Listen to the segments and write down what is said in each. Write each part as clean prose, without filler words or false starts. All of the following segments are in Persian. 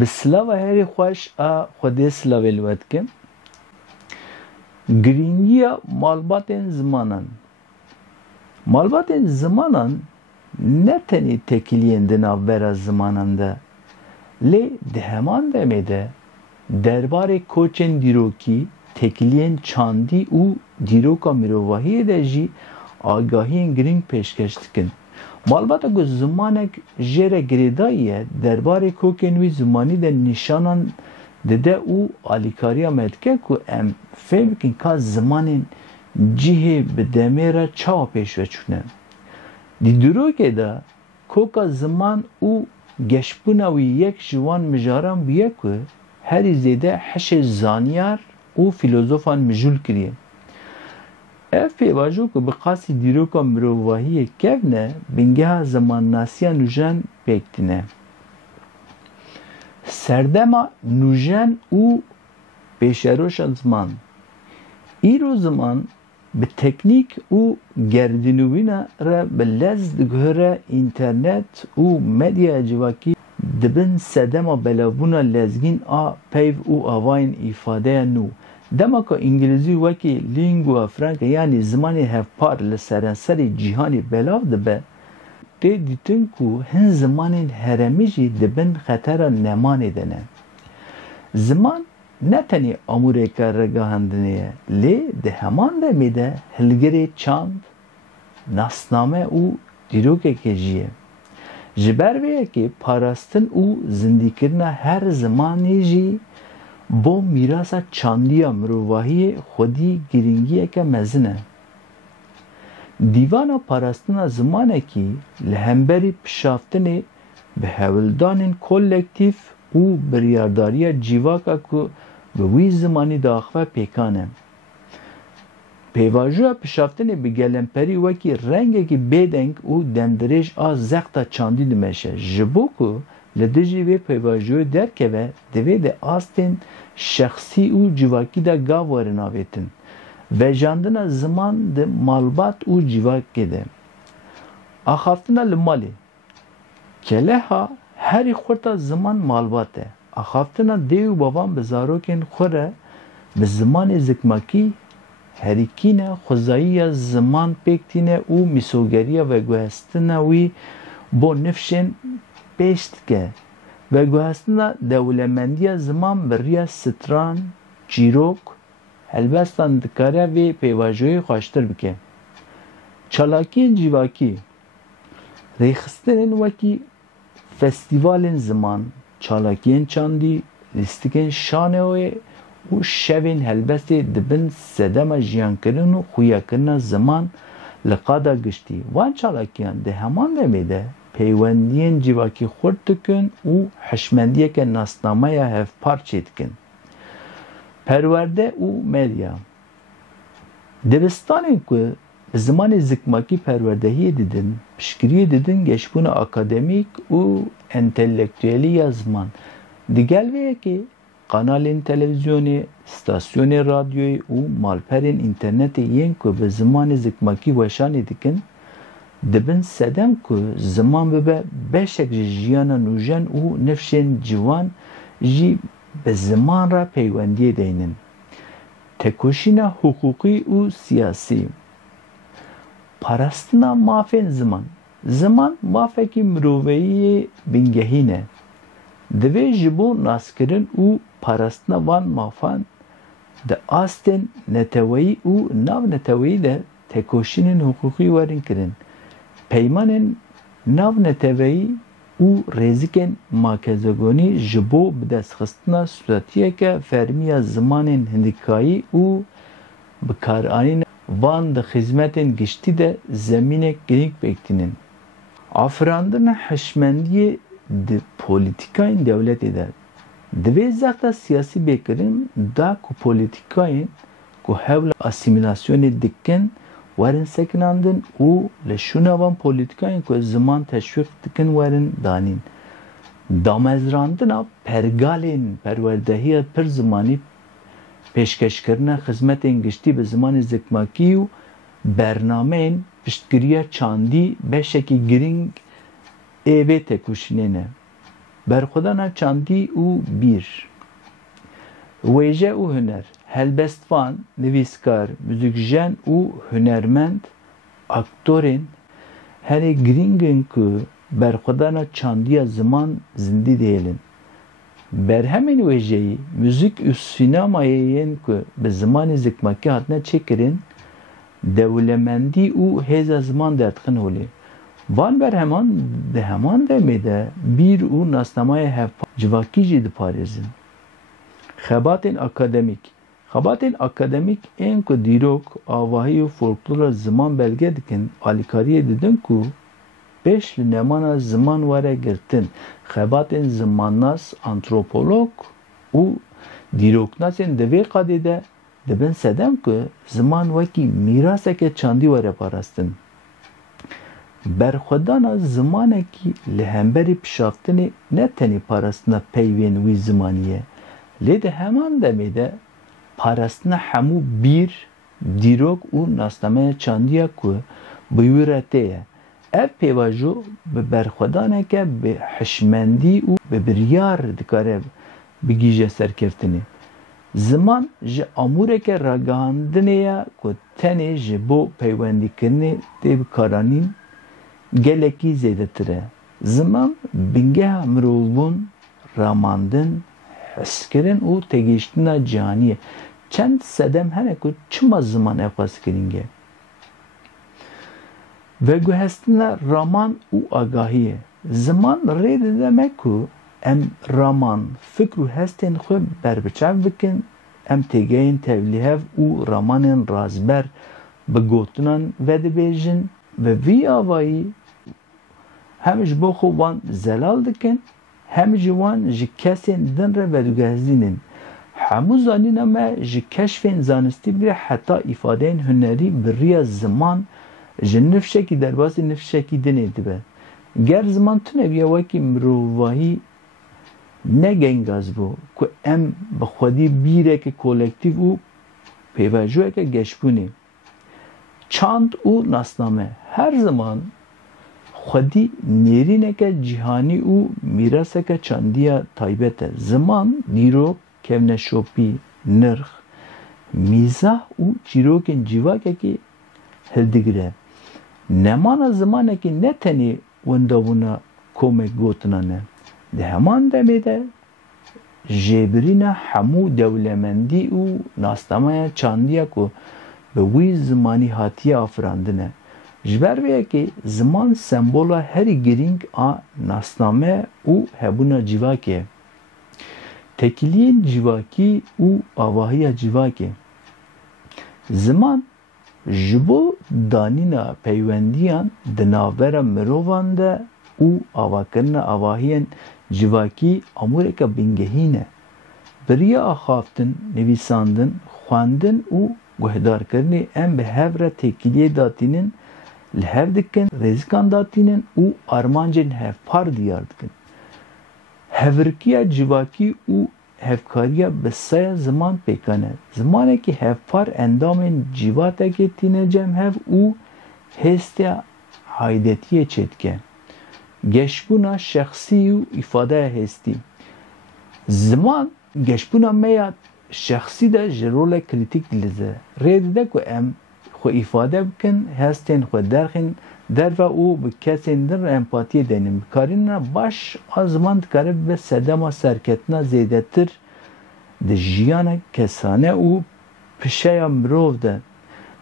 بسلاوه هری خوش خوده سلاوه الوید که گرینگی مالبات زمانن نه تنی تکیلین دناو براز زمانن ده لی ده همان دمیده درباره کوچن دیروکی تکیلین چاندی او دیروکا مروواهی ده جی آگاهی گرینگ پیشکش دکن مالبات اگه زمانک جره گریداییه درباره کوکنوی زمانی ده نشانان ده او آلیکاریا مدکه که ام فهم کن که زمانین جیه بدمه را چاو پیش وچونه دی دروگه ده کوکا زمان او گشپونوی یک جوان مجارم بیه که هری زیده حش زانیار او فیلوزوفان مجول کریه اف پیواجو که بقاسی دیروکا مروواهی کفنه بینگه زمان ناسیا نوژن پیکتینه سردما نوژن او پیشروش زمان ایرو زمان به تکنیک او گردنوینا را به لزد گهره اینترنت او مدیا جواکی دبن سدما بلابونا لزگین پیو او آواین ایفاده نو دما که انگلیزی وکی لینگوا فرانکا یعنی زمانی هفپار لسرانسری جیهانی بلاو دبه ده دیتن که هن زمانین هرمیجی دبن خطر نمانی دنه زمان نه تنی امریکا رگاهندنیه لی ده همان ده میده هلگری چاند ناسنامه او دیروکه کجیه جبر ویه که پاراستن او زندگی کرنا هر زمانی جی با میراث چاندی مروواهی خودی گرینگیه که مزنه دیوانا پاراستنا زمانه کی لهمبری پشافتن به هولدان کولکتیف او بریارداری جیواکا که به وی زمانی داخوه پیکانه پیواجو پشافتن به گلمپری وکی رنگه که بیدنگ او دندریش آز زختا چاندی دمشه جبو که لدجی وی پیواجو درکه و دوی ده آستین شخصی او جواکی ده گاوارن آویتن و جاندن زمان ده مالبات او جواکی ده آخافتنا لمالی کله ها هری خورتا زمان مالباته آخافتنا دیو بابام بزاروکن خوره به زمان زکماکی هریکینه خوزایی زمان پیکتینه او میسوگریه و گوهستنه وی با نفشن پیشت که و گوهستنه دولمندی زمان بریا ستران چیروک هلبستان دکاره و پیواجوی خواشتر بکه چالاکی جیواکی ریخستن وکی فستیوال زمان چالاکین چاندی لیستکن شانه و شوین هلبستی دبن سدم جیان کرن و خویا کرن زمان لقادا گشتی وان چالاکیان ده همان دمیده پیوندین جیواکی خورد دکن و حشمندیه که ناسنامه هف پارچید کن پرورده و مدیا دبستانین که زمان زکماکی پروردهی دیدن پشکری دیدن گشبون اکادمیک و انتلیکتویلی زمان دیگل ویه که قنالین تلویزیونی ستاسیون رادیوی و مالپرین اینترنت ین که به زمان زکماکی وشانی دکن دبن سدم که زمان ببه بشک جیانا نوژن و نفشن جوان جی به زمان را پیوندی دینن تکوشین حقوقی و سیاسی پاراستنا مافین زمان مافکی مرووی بینگهینه دوی جبو ناسکرین او پاراستنا وان مافان ده آستن نتوی او ناو نتوی ده تکوشین حقوقی ورین کرن پیمانن ناو نتوی او رزیکن ماکزگونی جبو بدست خستنا صورتیه که فرمی زمان هندکایی او بکارانین وان ده خدمتین گشتی ده زمین گرینگ بیکتینن آفراندن حشمندی ده پولیتیکاین دولتی ده دوی زخت سیاسی بکرین دا که پولیتیکاین که حول اسیمیلاسیون دکن ورن سکناندن و لشونوان پولیتیکاین که زمان تشویق دکن ورن دانین دامزراندن پرگالین پروردهی پر زمانی پیشکش کردن خدمت انگشتی به زمان زکماکی و برنامه پشتگیری چاندی به شکل گرینگ ایوه تکوشینه Berxwedana çandî û bîr, wêje û huner, helbestvan, nivîskar, muzîkjen û hunermend, aktorên herî girîng in ku berxwedana çandiya ziman zindî dihêlin. Berhemên wêjeyî, müzik û sînemayê yên ku bi zimanê zikmakî hatine çêkirin, dewlemendî û hêza ziman dertixin holê. Van berheman di heman demê de bîr û nasnamayê hevpar civakî jî diparêzin. Xebatên akademîk. Xebatên akademîk ên ku dîrok, avahî û folklora ziman belge dikin, alîkariyê didin ku pêş li nemana ziman were girtin. Xebatên zimannas, antropolog û dîroknasên di vê qadê de dibin sedem ku ziman wekî mîraseke çandî were parastin. Berxwedana zimanekî li hemberî pişaftinê ne tenê parastina peyvên wî zimanî ye, lê di heman demê de parastina hemû bîr, dîrok û nasnameya çandiya ku bi wî re tê ye. Ev pêvajo bi berxwedaneke bi hişmendî û bi biryar dikare bigîje serkeftinê. Ziman ji amûreke ragihandinê ye ku tenê ji bo peywendîkirinê tê bikaranîn gelekî zêdetir e. Ziman bingeha mirovbûn, ramandin, hiskirin û têgihiştina cîhanî ye. Çend sedem hene ku çima ziman ev qas girîng e. Veguhestina raman û agahiyê. Ziman rê dide me ku em raman, fikr û hestên xwe berbiçav bikin, em têgehên tevlîhev û ramanên razber bi gotinan vedibêjin ve vî avayî hem ji bo xwe wan zelal dikin, hem jî wan ji kesên din re vedugehezînin. Hemû zanîna me ji keşfên zanistî bigire heta îfadeyên hunerî bi rêya ziman ji nifşekî derbasî nifşekî dinê dibe. Ger ziman tuneviye wekî mirovahî ne gengaz bû ku em bi xwedî bîreke kolektîv û pêvajoyeke geşbûnê. Çand û nasname her zaman xwedî nêrîneke cîhanî û mîraseke çandiya taybet e. Ziman, dîrok, kevneşopî, nirx, mîzah û çîrokên cîvakekî hildigire. Nemana zimanekî ne tenê wendabûna komek gotinan e. Di heman demê de jêbirîna hemû dewlemendî û nasnameya çandiya ku bi wî zimanî hatiye afirandin e. Ji ber vê yekê ziman sembola herî girîng a nasname û hebûna civakê ye. Tekiliyên civakî û avahiya civakê. Ziman ji bo danîna peywendiyan di navbera mirovan de û avakirina avahiyên civakî amûreke bingehîn e. Biriya axaftin, nivîsandin, xwendin û guhdarkirinê em bi hev re têkiliyê datînin, li hev dikin, rêzikan datînin û armancên hevpar diyar dikin. Hevrikiya civakî û hevkariya bi saya ziman pêkan e. Zimanekî hevpar endamên cîvatekê tîne cem hev û hêstiya haydetiyê çêdike. Geşbûna şexsî û îfadeya hêstî. Ziman geşbûna me ya şexsî de ji rolek krîtîk dilize. Rê dide ku em xwe îfade bikin, hestên xwe derxin derve û bi kesên din re empatiyê denin. Bikarîna baş a ziman dikare bibe sedema serketina zêdetir di jiyana kesane û pişeya mirov de.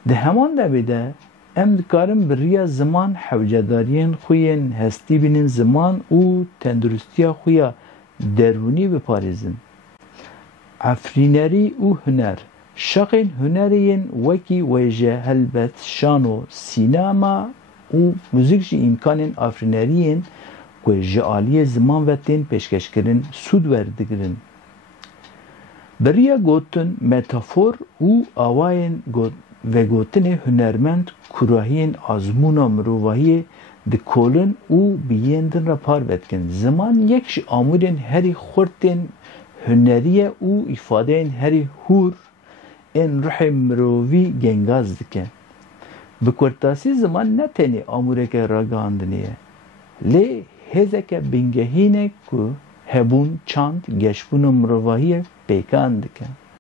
Di heman devê de em dikarin bi rêya ziman hewcedariyên xwe yên hestî bînin, ziman û tendurustiya xwe ya derûnî biparêzin. Efrînerî û huner. Şaxên hunerê yên wekî wêje, helbet, şano, sînema û muzîk jî îmkanên efrînerî yên ku ji aliyê ziman ve tên pêşkeşkirin, sûd werdigirin. Bi rêya gotin, metafor û awayên vegotinê hunermend kurahiyên azmûna mirovahiyê dikolin û bi yên din re par vedikin. Ziman yek ji amûrên herî xurtên hunerî ye û îfadeyên herî hûr ên ruhê mirovî gengaz dike. Bi kurtasî ziman ne tenê amûreke ragihandinê ye, lê hêzeke bingehîn e ku hebûn çand geşbûna mirovahiye pêkan dike.